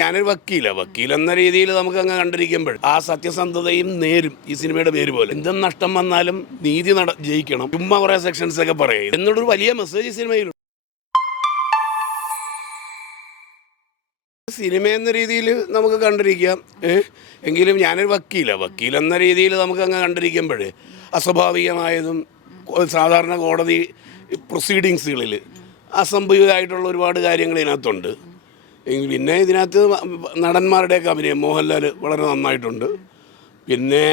ഞാനൊരു വക്കീലെന്ന രീതിയിൽ നമുക്ക് അങ്ങ് കണ്ടിരിക്കുമ്പോൾ ആ സത്യസന്ധതയും നേരും ഈ സിനിമയുടെ പേര് പോലെ എന്തും നഷ്ടം വന്നാലും നീതി ജയിക്കണം, ചുമ്മാ കുറെ സെക്ഷൻസ് ഒക്കെ പറയും എന്നുള്ളൊരു വലിയ മെസ്സേജ് ഈ സിനിമയിലുണ്ട്. സിനിമ എന്ന രീതിയിൽ നമുക്ക് കണ്ടിരിക്കാം, എങ്കിലും ഞാനൊരു വക്കീലെന്ന രീതിയിൽ നമുക്ക് അങ്ങ് കണ്ടിരിക്കുമ്പോൾ അസ്വാഭാവികമായതും സാധാരണ കോടതി പ്രൊസീഡിങ്സുകളിൽ അസംഭവികമായിട്ടുള്ള ഒരുപാട് കാര്യങ്ങൾ ഇതിനകത്തുണ്ട്. പിന്നെ ഇതിനകത്ത് നടന്മാരുടെയൊക്കെ അഭിനയം, മോഹൻലാൽ വളരെ നന്നായിട്ടുണ്ട്, പിന്നെ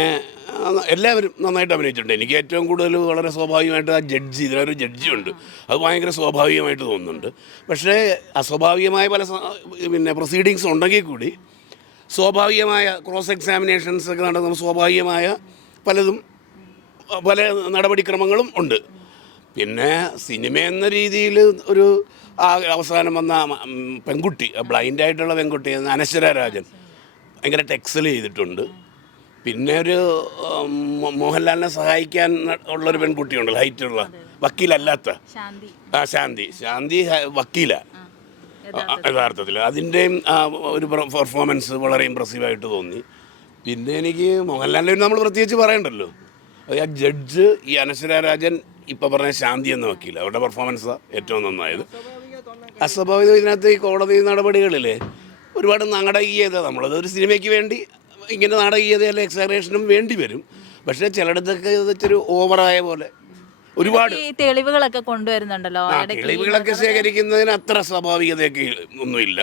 എല്ലാവരും നന്നായിട്ട് അഭിനയിച്ചിട്ടുണ്ട്. എനിക്ക് ഏറ്റവും കൂടുതൽ വളരെ സ്വാഭാവികമായിട്ട് ആ ജഡ്ജി, ഇതിനൊരു ജഡ്ജിയുണ്ട്, അത് ഭയങ്കര സ്വാഭാവികമായിട്ട് തോന്നുന്നുണ്ട്. പക്ഷേ അസ്വാഭാവികമായ പല പിന്നെ പ്രൊസീഡിങ്സ് ഉണ്ടെങ്കിൽ കൂടി സ്വാഭാവികമായ ക്രോസ് എക്സാമിനേഷൻസൊക്കെ നടക്കുന്ന സ്വാഭാവികമായ പലതും പല നടപടിക്രമങ്ങളും ഉണ്ട്. പിന്നെ സിനിമ എന്ന രീതിയിൽ ഒരു അവസാനം വന്ന പെൺകുട്ടി, ബ്ലൈൻഡായിട്ടുള്ള പെൺകുട്ടി അനശ്വര രാജൻ ഭയങ്കര എക്സൽ ചെയ്തിട്ടുണ്ട്. പിന്നെ ഒരു മോഹൻലാലിനെ സഹായിക്കാൻ ഉള്ളൊരു പെൺകുട്ടിയുണ്ടല്ലോ, ഹൈറ്റുള്ള, വക്കീലല്ലാത്ത ശാന്തി വക്കീല യഥാർത്ഥത്തിൽ. അതിൻ്റെയും ഒരു പെർഫോമൻസ് വളരെ ഇമ്പ്രസീവായിട്ട് തോന്നി. പിന്നെ എനിക്ക് മോഹൻലാലിനെ നമ്മൾ പ്രത്യേകിച്ച് പറയണ്ടല്ലോ, ആ ജഡ്ജ് ഈ അനശ്വര രാജൻ ഇപ്പോൾ പറഞ്ഞ ശാന്തി എന്ന വക്കീൽ, അവരുടെ പെർഫോമൻസ് ഏറ്റവും നന്നായത്. അസ്വാഭാവികം ഇതിനകത്ത് ഈ കോടതി നടപടികളിൽ ഒരുപാട് നാടകീയത, നമ്മളത് ഒരു സിനിമയ്ക്ക് വേണ്ടി ഇങ്ങനെ നാടകീയത അല്ലെ എക്സാഗ്രേഷനും വേണ്ടി വരും. പക്ഷേ ചിലയിടത്തൊക്കെ ഇതൊരു ഓവറായ പോലെ ഒരുപാട് തെളിവുകളൊക്കെ കൊണ്ടുവരുന്നുണ്ടല്ലോ, തെളിവുകളൊക്കെ ശേഖരിക്കുന്നതിന് അത്ര സ്വാഭാവികതയൊക്കെ ഒന്നുമില്ല.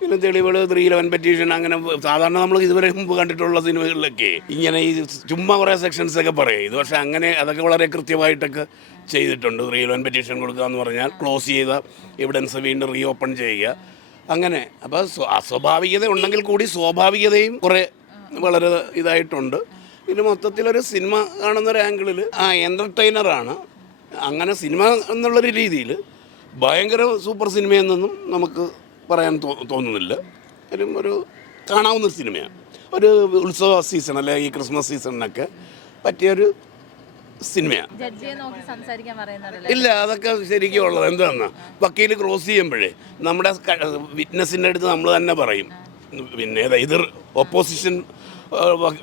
പിന്നെ തെളിവുകൾ 311 പെറ്റീഷൻ അങ്ങനെ സാധാരണ നമ്മൾ ഇതുവരെ മുമ്പ് കണ്ടിട്ടുള്ള സിനിമകളിലൊക്കെ ഇങ്ങനെ ഈ ചുമ്മാ കുറേ സെക്ഷൻസ് ഒക്കെ പറയും. ഇത് പക്ഷേ അങ്ങനെ അതൊക്കെ വളരെ കൃത്യമായിട്ടൊക്കെ ചെയ്തിട്ടുണ്ട്. 311 പെറ്റീഷൻ കൊടുക്കുക എന്ന് പറഞ്ഞാൽ ക്ലോസ് ചെയ്ത എവിഡൻസ് വീണ്ടും റീ ഓപ്പൺ ചെയ്യുക, അങ്ങനെ. അപ്പോൾ അസ്വാഭാവികത ഉണ്ടെങ്കിൽ കൂടി സ്വാഭാവികതയും കുറേ വളരെ ഇതായിട്ടുണ്ട്. പിന്നെ മൊത്തത്തിലൊരു സിനിമ കാണുന്നൊരു ആംഗിളിൽ എൻ്റർടൈനറാണ്. അങ്ങനെ സിനിമ എന്നുള്ളൊരു രീതിയിൽ ഭയങ്കര സൂപ്പർ സിനിമയെന്നൊന്നും നമുക്ക് പറയാൻ തോന്നുന്നില്ല. ഒരു കാണാവുന്ന സിനിമയാണ്, ഒരു ഉത്സവ സീസൺ അല്ലെ ഈ ക്രിസ്മസ് സീസണിനൊക്കെ പറ്റിയൊരു സിനിമയാണ്. ഇല്ല, അതൊക്കെ ശരിക്കും ഉള്ളത് എന്താണെന്നാ, വക്കീൽ ക്രോസ് ചെയ്യുമ്പോഴേ നമ്മുടെ വിറ്റ്നസിൻ്റെ അടുത്ത് നമ്മൾ തന്നെ പറയും, പിന്നെ എതിർ ഓപ്പോസിഷൻ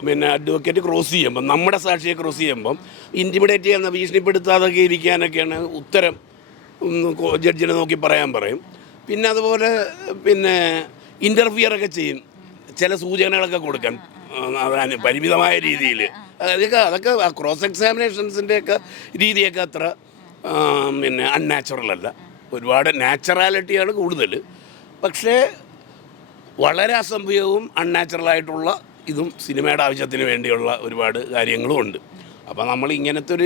പിന്നെ അഡ്വക്കേറ്റ് ക്രോസ് ചെയ്യുമ്പം, നമ്മുടെ സാക്ഷിയെ ക്രോസ് ചെയ്യുമ്പം ഇൻറ്റിമിഡേറ്റ് ചെയ്യുന്ന, ഭീഷണിപ്പെടുത്താതൊക്കെ ഇരിക്കാനൊക്കെയാണ് ഉത്തരം ജഡ്ജിനെ നോക്കി പറയാൻ പറയും. പിന്നെ അതുപോലെ പിന്നെ ഇൻ്റർഫിയറൊക്കെ ചെയ്യും, ചില സൂചനകളൊക്കെ കൊടുക്കാൻ പരിമിതമായ രീതിയിൽ. അതൊക്കെ ക്രോസ് എക്സാമിനേഷൻസിൻ്റെയൊക്കെ രീതിയൊക്കെ അത്ര പിന്നെ അൺനാച്ചുറൽ അല്ല, ഒരുപാട് നാച്ചുറാലിറ്റിയാണ് കൂടുതൽ. പക്ഷേ വളരെ അസംഭവവും അൺനാച്ചുറലായിട്ടുള്ള ഇതും സിനിമയുടെ ആവശ്യത്തിന് വേണ്ടിയുള്ള ഒരുപാട് കാര്യങ്ങളും ഉണ്ട്. അപ്പോൾ നമ്മൾ ഇങ്ങനത്തെ ഒരു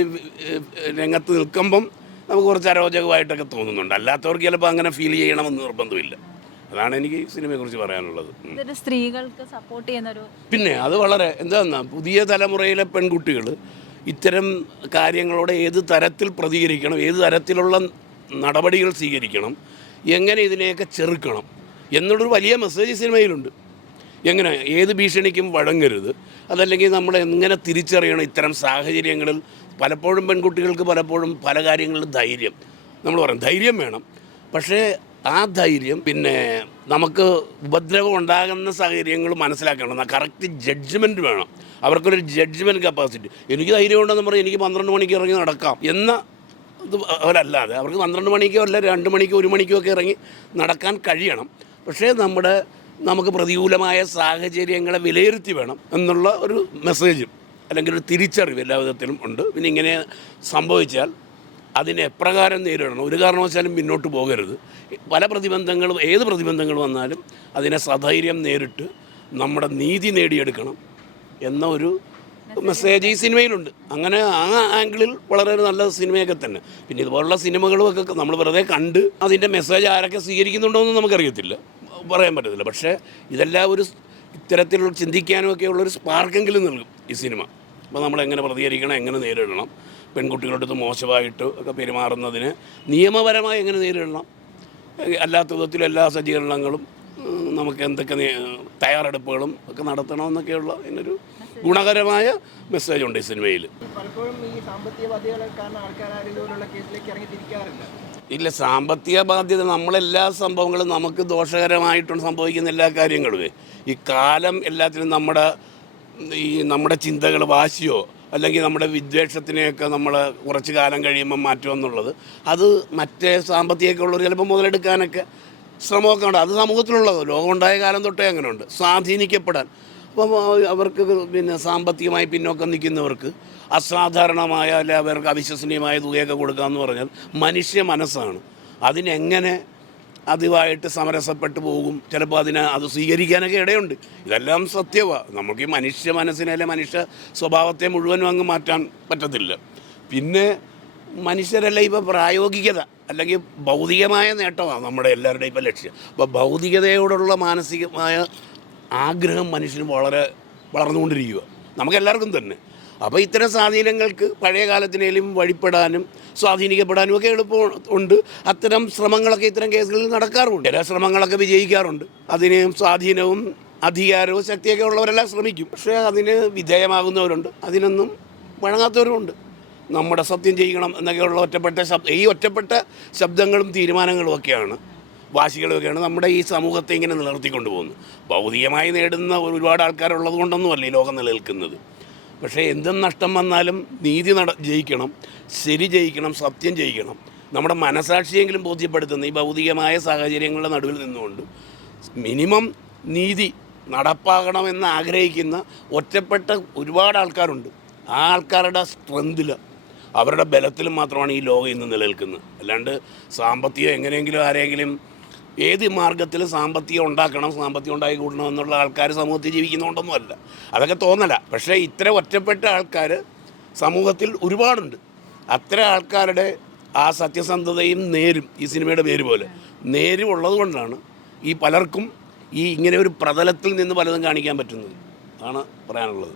രംഗത്ത് നിൽക്കുമ്പം നമുക്ക് കുറച്ച് അരോചകമായിട്ടൊക്കെ തോന്നുന്നുണ്ട്. അല്ലാത്തവർക്ക് ചിലപ്പോൾ അങ്ങനെ ഫീൽ ചെയ്യണമെന്ന് നിർബന്ധമില്ല. അതാണ് എനിക്ക് സിനിമയെക്കുറിച്ച് പറയാനുള്ളത്. സ്ത്രീകൾക്ക് സപ്പോർട്ട് ചെയ്യുന്നൊരു, പിന്നെ അത് വളരെ എന്താണെന്നാ, പുതിയ തലമുറയിലെ പെൺകുട്ടികൾ ഇത്തരം കാര്യങ്ങളോട് ഏത് തരത്തിൽ പ്രതികരിക്കണം, ഏത് തരത്തിലുള്ള നടപടികൾ സ്വീകരിക്കണം, എങ്ങനെ ഇതിനെയൊക്കെ ചെറുക്കണം എന്നുള്ളൊരു വലിയ മെസ്സേജ് സിനിമയിലുണ്ട്. എങ്ങനെ ഏത് ഭീഷണിക്കും വഴങ്ങരുത്, അതല്ലെങ്കിൽ നമ്മൾ എങ്ങനെ തിരിച്ചറിയണം ഇത്തരം സാഹചര്യങ്ങളിൽ. പലപ്പോഴും പെൺകുട്ടികൾക്ക് പലപ്പോഴും പല കാര്യങ്ങളിലും ധൈര്യം, നമ്മൾ പറയും ധൈര്യം വേണം, പക്ഷേ ആ ധൈര്യം പിന്നെ നമുക്ക് ഉപദ്രവം ഉണ്ടാകുന്ന സാഹചര്യങ്ങൾ മനസ്സിലാക്കണം, കറക്റ്റ് ജഡ്ജ്മെൻറ്റ് വേണം. അവർക്കൊരു ജഡ്ജ്മെൻറ്റ് കപ്പാസിറ്റി. എനിക്ക് ധൈര്യം ഉണ്ടെന്ന് പറയും എനിക്ക് 12 മണിക്ക് ഇറങ്ങി നടക്കാം എന്ന ഇത് അവരല്ലാതെ, അവർക്ക് 12 മണിക്കോ അല്ല 2 മണിക്കോ 1 മണിക്കോ ഒക്കെ ഇറങ്ങി നടക്കാൻ കഴിയണം. പക്ഷേ നമുക്ക് പ്രതികൂലമായ സാഹചര്യങ്ങളെ വിലയിരുത്തി വേണം എന്നുള്ള ഒരു മെസ്സേജും അല്ലെങ്കിൽ ഒരു തിരിച്ചറിവ് എല്ലാ വിധത്തിലും ഉണ്ട്. പിന്നെ ഇങ്ങനെ സംഭവിച്ചാൽ അതിനെ എപ്രകാരം നേരിടണം, ഒരു കാരണവശാലും മുന്നോട്ട് പോകരുത്. പല പ്രതിബന്ധങ്ങളും, ഏത് പ്രതിബന്ധങ്ങൾ വന്നാലും അതിനെ സധൈര്യം നേരിട്ട് നമ്മുടെ നീതി നേടിയെടുക്കണം എന്ന ഒരു മെസ്സേജ് ഈ സിനിമയിലുണ്ട്. അങ്ങനെ ആ ആംഗിളിൽ വളരെ നല്ല സിനിമയൊക്കെ തന്നെ. പിന്നെ ഇതുപോലുള്ള സിനിമകളും ഒക്കെ നമ്മൾ വെറുതെ കണ്ട് അതിൻ്റെ മെസ്സേജ് ആരൊക്കെ സ്വീകരിക്കുന്നുണ്ടോ എന്ന് നമുക്കറിയത്തില്ല, പറയാൻ പറ്റത്തില്ല. പക്ഷേ ഇതെല്ലാം ഒരു ഇത്തരത്തിലുള്ള ചിന്തിക്കാനും ഒക്കെ ഉള്ളൊരു സ്പാർക്കെങ്കിലും നൽകും ഈ സിനിമ. അപ്പോൾ നമ്മളെങ്ങനെ പ്രതികരിക്കണം, എങ്ങനെ നേരിടണം, പെൺകുട്ടികളുടെ അടുത്ത് മോശമായിട്ട് ഒക്കെ പെരുമാറുന്നതിന് നിയമപരമായി എങ്ങനെ നേരിടണം, അല്ലാത്ത വിധത്തിൽ എല്ലാ സജ്ജീകരണങ്ങളും നമുക്ക് എന്തൊക്കെ തയ്യാറെടുപ്പുകളും ഒക്കെ നടത്തണമെന്നൊക്കെയുള്ള ഇതിനൊരു ഗുണകരമായ മെസ്സേജ് ഉണ്ട് ഈ സിനിമയിൽ. പലപ്പോഴും ഈ സാമ്പത്തിക ബാധ്യതകളെ കാരണം ആൾക്കാർ ഇതുപോലുള്ള കേസിലേക്ക് ഇറങ്ങി തിരിക്കാറില്ല. ഇല്ല, സാമ്പത്തിക ബാധ്യത നമ്മളെല്ലാ സംഭവങ്ങളും നമുക്ക് ദോഷകരമായിട്ടുണ്ട് സംഭവിക്കുന്ന എല്ലാ കാര്യങ്ങളും ഈ കാലം എല്ലാത്തിനും നമ്മുടെ ചിന്തകൾ വാശിയോ അല്ലെങ്കിൽ നമ്മുടെ വിദ്വേഷത്തിനെയൊക്കെ നമ്മൾ കുറച്ച് കാലം കഴിയുമ്പോൾ മാറ്റുമെന്നുള്ളത് അത് മറ്റേ സാമ്പത്തികമൊക്കെ ഉള്ളവർ ചിലപ്പോൾ മുതലെടുക്കാനൊക്കെ ശ്രമമൊക്കെ ഉണ്ട്. അത് സമൂഹത്തിലുള്ളത് ലോകമുണ്ടായ കാലം തൊട്ടേ അങ്ങനെ ഉണ്ട്, സ്വാധീനിക്കപ്പെടാൻ. അപ്പം അവർക്ക് പിന്നെ സാമ്പത്തികമായി പിന്നോക്കം നിൽക്കുന്നവർക്ക് അസാധാരണമായ അല്ലെ അവർക്ക് അവിശ്വസനീയമായ തുകയൊക്കെ കൊടുക്കാമെന്ന് പറഞ്ഞാൽ മനുഷ്യ മനസ്സാണ്. അതിനെങ്ങനെ അതുമായിട്ട് സമരസപ്പെട്ടു പോകും, ചിലപ്പോൾ അത് സ്വീകരിക്കാനൊക്കെ ഇടയുണ്ട്. ഇതെല്ലാം സത്യമാണ്. നമുക്ക് ഈ മനുഷ്യ മനസ്സിനെ അല്ലെ മനുഷ്യ സ്വഭാവത്തെ മുഴുവനും അങ്ങ് മാറ്റാൻ പറ്റത്തില്ല. പിന്നെ മനുഷ്യരല്ല ഇപ്പോൾ പ്രായോഗികത അല്ലെങ്കിൽ ഭൗതികമായ നേട്ടമാണ് നമ്മുടെ എല്ലാവരുടെയും ഇപ്പോൾ ലക്ഷ്യം. അപ്പോൾ ഭൗതികതയോടുള്ള മാനസികമായ ആഗ്രഹം മനുഷ്യന് വളർന്നുകൊണ്ടിരിക്കുക, നമുക്കെല്ലാവർക്കും തന്നെ. അപ്പോൾ ഇത്തരം സ്വാധീനങ്ങൾക്ക് പഴയ കാലത്തിനേലും വഴിപ്പെടാനും സ്വാധീനിക്കപ്പെടാനും ഒക്കെ എളുപ്പം ഉണ്ട്. അത്തരം ശ്രമങ്ങളൊക്കെ ഇത്തരം കേസുകളിൽ നടക്കാറുമുണ്ട്. ചില ശ്രമങ്ങളൊക്കെ വിജയിക്കാറുണ്ട്. അതിന് സ്വാധീനവും അധികാരവും ശക്തിയൊക്കെ ഉള്ളവരെല്ലാം ശ്രമിക്കും. പക്ഷേ അതിന് വിധേയമാകുന്നവരുണ്ട്, അതിനൊന്നും വഴങ്ങാത്തവരുമുണ്ട്. നമ്മുടെ സത്യം ചെയ്യണം എന്നൊക്കെയുള്ള ഒറ്റപ്പെട്ട ശബ്ദങ്ങളും തീരുമാനങ്ങളും ഒക്കെയാണ്, വാശികളുമൊക്കെയാണ് നമ്മുടെ ഈ സമൂഹത്തെ ഇങ്ങനെ നിലനിർത്തിക്കൊണ്ട് പോകുന്നത്. ഭൗതികമായി നേടുന്ന ഒരുപാട് ആൾക്കാരുള്ളത് കൊണ്ടൊന്നുമല്ല ഈ ലോകം നിലനിൽക്കുന്നത്. പക്ഷേ എന്തും നഷ്ടം വന്നാലും നീതി ജയിക്കണം, ശരി ജയിക്കണം, സത്യം ജയിക്കണം. നമ്മുടെ മനസാക്ഷിയെങ്കിലും ബോധ്യപ്പെടുത്തുന്ന ഈ ഭൗതികമായ സാഹചര്യങ്ങളുടെ നടുവിൽ നിന്നുകൊണ്ട് മിനിമം നീതി നടപ്പാകണമെന്ന് ആഗ്രഹിക്കുന്ന ഒറ്റപ്പെട്ട ഒരുപാട് ആൾക്കാരുണ്ട്. ആ ആൾക്കാരുടെ സ്ട്രെങ്തിൽ, അവരുടെ ബലത്തിലും മാത്രമാണ് ഈ ലോകം ഇന്ന് നിലനിൽക്കുന്നത്. അല്ലാണ്ട് സാമ്പത്തികം എങ്ങനെയെങ്കിലും ആരെങ്കിലും ഏത് മാർഗത്തിലും സാമ്പത്തികം ഉണ്ടാക്കി കൂട്ടണം എന്നുള്ള ആൾക്കാർ സമൂഹത്തിൽ ജീവിക്കുന്നതുകൊണ്ടൊന്നുമല്ല, അതൊക്കെ തോന്നല. പക്ഷേ ഇത്ര ഒറ്റപ്പെട്ട ആൾക്കാർ സമൂഹത്തിൽ ഒരുപാടുണ്ട്. അത്തരം ആൾക്കാരുടെ ആ സത്യസന്ധതയും നേരും, ഈ സിനിമയുടെ പേര് പോലെ നേരും ഉള്ളത് കൊണ്ടാണ് ഈ പലർക്കും ഈ ഇങ്ങനെ ഒരു പ്രതലത്തിൽ നിന്ന് പലതും കാണിക്കാൻ പറ്റുന്നത്. ആണ് പറയാനുള്ളത്.